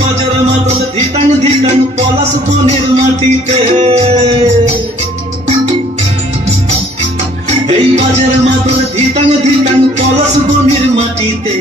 বাজার মাতল ধিতাং ধিতাং পলাশ বনের মাটিতে, এই বাজার মাতল ধিতাং ধিতাং পলাশ বনের মাটিতে।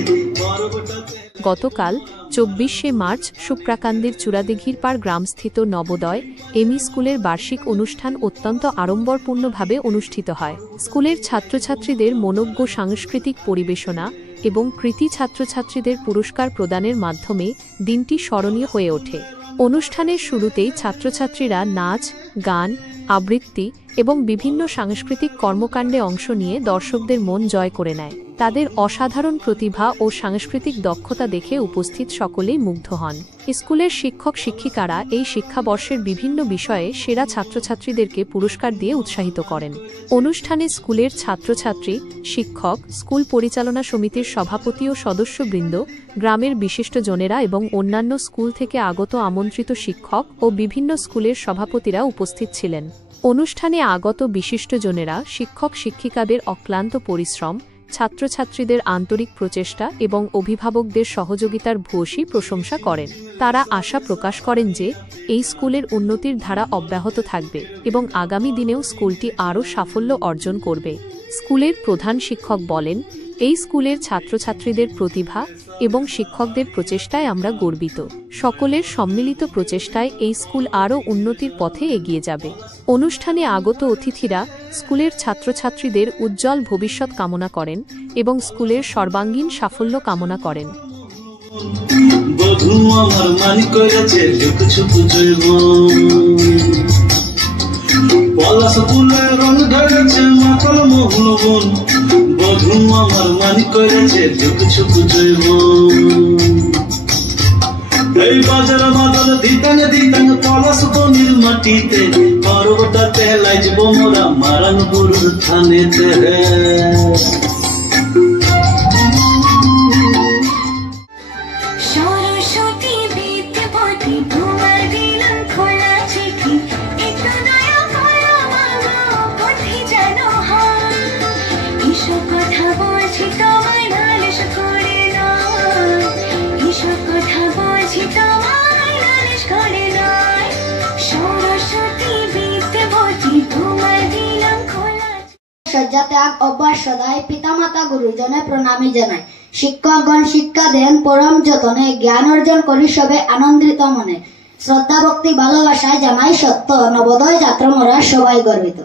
গতকাল 24শে মার্চ শুক্রাকান্দির চূড়াদিঘির পাড় গ্রামস্থিত নবোদয় এমই স্কুলের বার্ষিক অনুষ্ঠান অত্যন্ত আড়ম্বরপূর্ণভাবে অনুষ্ঠিত হয়। স্কুলের ছাত্রছাত্রীদের মনোজ্ঞ সাংস্কৃতিক পরিবেশনা এবং কৃতি ছাত্রছাত্রীদের পুরস্কার প্রদানের মাধ্যমে দিনটি স্মরণীয় হয়ে ওঠে। অনুষ্ঠানের শুরুতেই ছাত্রছাত্রীরা নাচ, গান, আবৃত্তি এবং বিভিন্ন সাংস্কৃতিক কর্মকাণ্ডে অংশ নিয়ে দর্শকদের মন জয় করে নেয়। তাদের অসাধারণ প্রতিভা ও সাংস্কৃতিক দক্ষতা দেখে উপস্থিত সকলেই মুগ্ধ হন। স্কুলের শিক্ষক শিক্ষিকারা এই শিক্ষাবর্ষের বিভিন্ন বিষয়ে সেরা ছাত্রছাত্রীদেরকে পুরস্কার দিয়ে উৎসাহিত করেন। অনুষ্ঠানে স্কুলের ছাত্রছাত্রী, শিক্ষক, স্কুল পরিচালনা সমিতির সভাপতি ও সদস্যবৃন্দ, গ্রামের বিশিষ্টজনেরা এবং অন্যান্য স্কুল থেকে আগত আমন্ত্রিত শিক্ষক ও বিভিন্ন স্কুলের সভাপতিরা উপস্থিত ছিলেন। অনুষ্ঠানে আগত বিশিষ্টজনেরা শিক্ষক শিক্ষিকাদের অক্লান্ত পরিশ্রম, ছাত্রছাত্রীদের আন্তরিক প্রচেষ্টা এবং অভিভাবকদের সহযোগিতার ভূয়সী প্রশংসা করেন। তারা আশা প্রকাশ করেন যে এই স্কুলের উন্নতির ধারা অব্যাহত থাকবে এবং আগামী দিনেও স্কুলটি আরও সাফল্য অর্জন করবে। স্কুলের প্রধান শিক্ষক বলেন, এই স্কুলের ছাত্রছাত্রীদের প্রতিভা এবং শিক্ষকদের প্রচেষ্টায় আমরা গর্বিত। সকলের সম্মিলিত প্রচেষ্টায় এই স্কুল আরও উন্নতির পথে এগিয়ে যাবে। অনুষ্ঠানে আগত অতিথিরা স্কুলের ছাত্রছাত্রীদের উজ্জ্বল ভবিষ্যৎ কামনা করেন এবং স্কুলের সর্বাঙ্গীন সাফল্য কামনা করেন। পলাশ ফুলের রং ধরেছে মাতল মোহন বন, বধূ আমার মানি করেছে যুগ ছুক জৈবন। এই বাজার মাতল ধিতাং ধিতাং পলাশ বনের মাটিতে, পর্বটাতে লাইজব মোরা মারান গুরুর থানেতে। শয্যা ত্যাগ অভ্যাস সদাই পিতামাতা গুরুজনে প্রণামী জানাই। শিক্ষকগণ শিক্ষা দেন পরম যতনে, জ্ঞান অর্জন করি সবে আনন্দিত মনে। শ্রদ্ধা ভক্তি ভালোবাসায় জানাই সত্য, নবোদয় ছাত্র মোরা সবাই গর্বিত।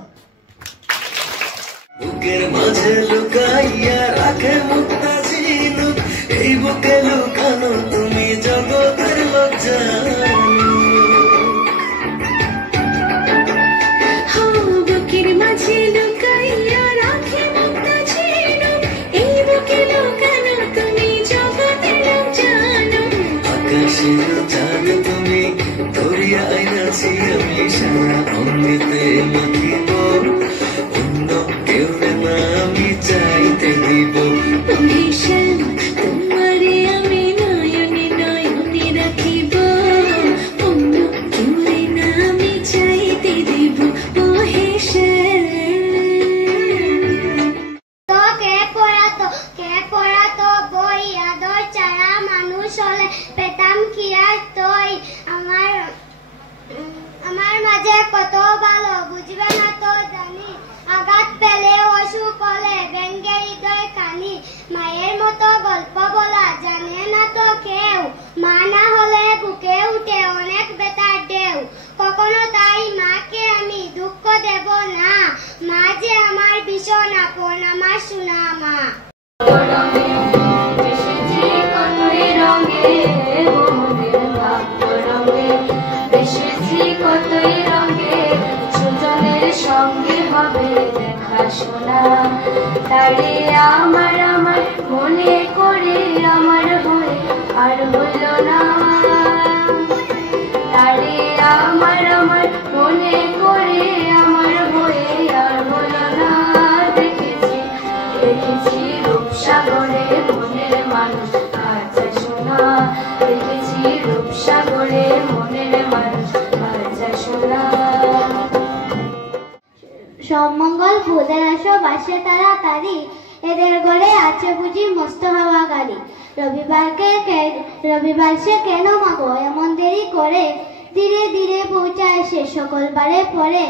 বুকের মাঝে লুকাইয়া রাখে মুক্তা ঝিনুক, এই বুকে লুকানো তুমি জগতের লজ্জা। তুমি ধরিয়া আইনাছি আমি সারা অমৃতে মাখিব, অন্য কেউ না আমি চাইতে দিব। তোমারে আমি নয়নে নয়নে রাখিব, অন্য কেউ না আমি চাইতে দিব। ও হেসে বই আদর ছাড়া মানুষ হলে পেতাম কি আর তুই। আমার মাঝে কত ভালো বুঝবে না তো জানি, আঘাত পেলে অসুখ হলে ব্যঙ্গে হৃদয় কানি। মায়ের মতো গল্প বলা জানে না তো কেউ, মা না হলে বুকে উঠে অনেক বেতার ঢেউ। কখনো তাই মাকে আমি দুঃখ দেব না, মা যে আমার ভীষণ আপন, আমার সোনা মা। সঙ্গে হবে দেখাশোনা, তারে আমার আমার মনে করে আমার হয়ে আর হইল না। তারে আমার আমার মনে করে আমার হয়ে আর হইল না। দেখেছি দেখেছি রূপসাগরে মনের মানুষ আচ্ছা শোনা, দেখেছি রূপসাগরে মনের মানুষ আচ্ছা শোনা। সব মঙ্গল ফুলের সব আসে তাড়াতাড়ি, এদের ঘরে আছে বুঝি মস্ত হাওয়া গাড়ি। রবিবার সে কেন মাগো এমন দেরি করে, ধীরে ধীরে পৌঁছায় সে সকল বারে পরে।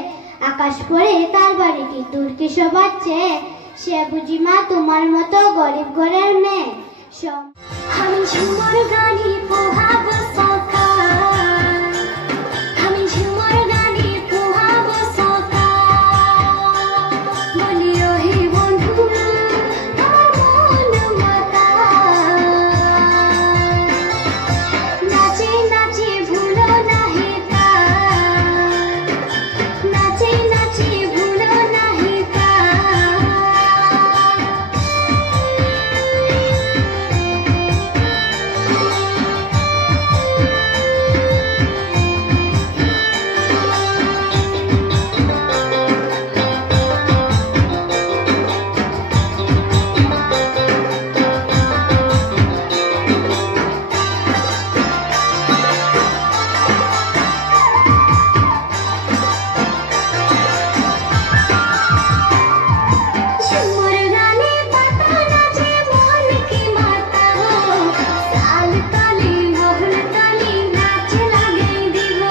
আকাশ পড়ে তার বাড়িটি দূর কি সবার চেয়ে, সে বুঝি মা তোমার মতো গরিব ঘরের মেয়ে। আমি ঝুমুর গানি পোহাবো সকাল, আমি ঝুমুর গানি পোহাবো সকাল, বলিও হে বন্ধু আমার মন মাতাল। নাচে নাচে ভুলো নাহি তাল, নাচে নাচে ভুলো নাহি তাল। ঝুমুর গানে পাতা নাচে মন কি মাতাবো, তাল তালি মহুল তালি নাচ লাগাই দিব।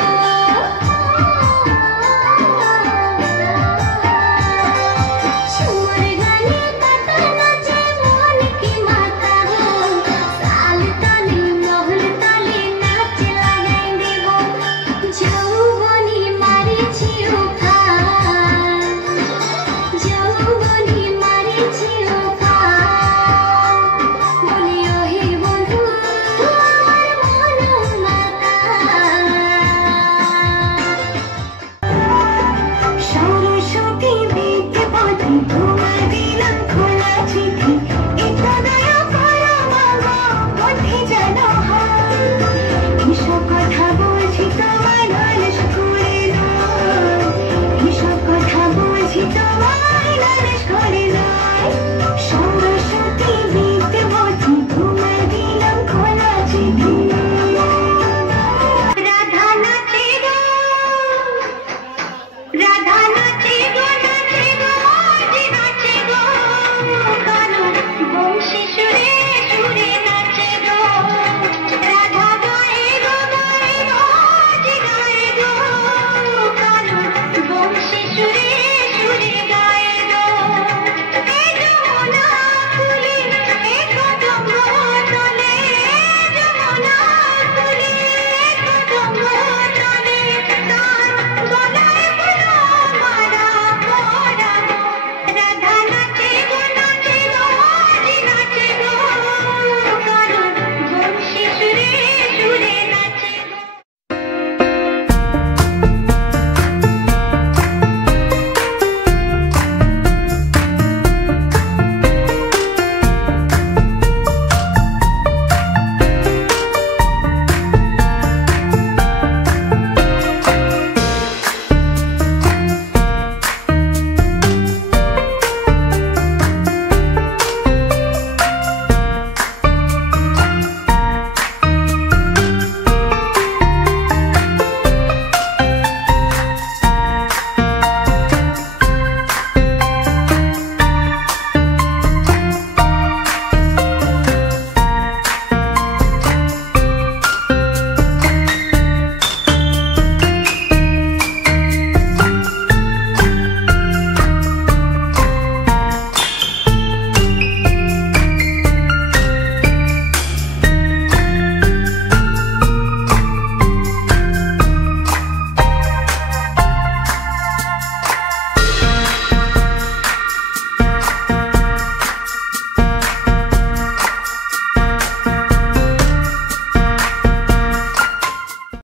ঝুমুর গানে পাতা নাচে মন কি মাতাবো, তাল তালি মহুল তালি নাচ লাগাই দিব। যৌবনী মারিছি উফান, যৌবনী মারিছি উফান, বলিও হে বন্ধু আমার মন মাতাল। সরস্বতী বেগে বাঁধি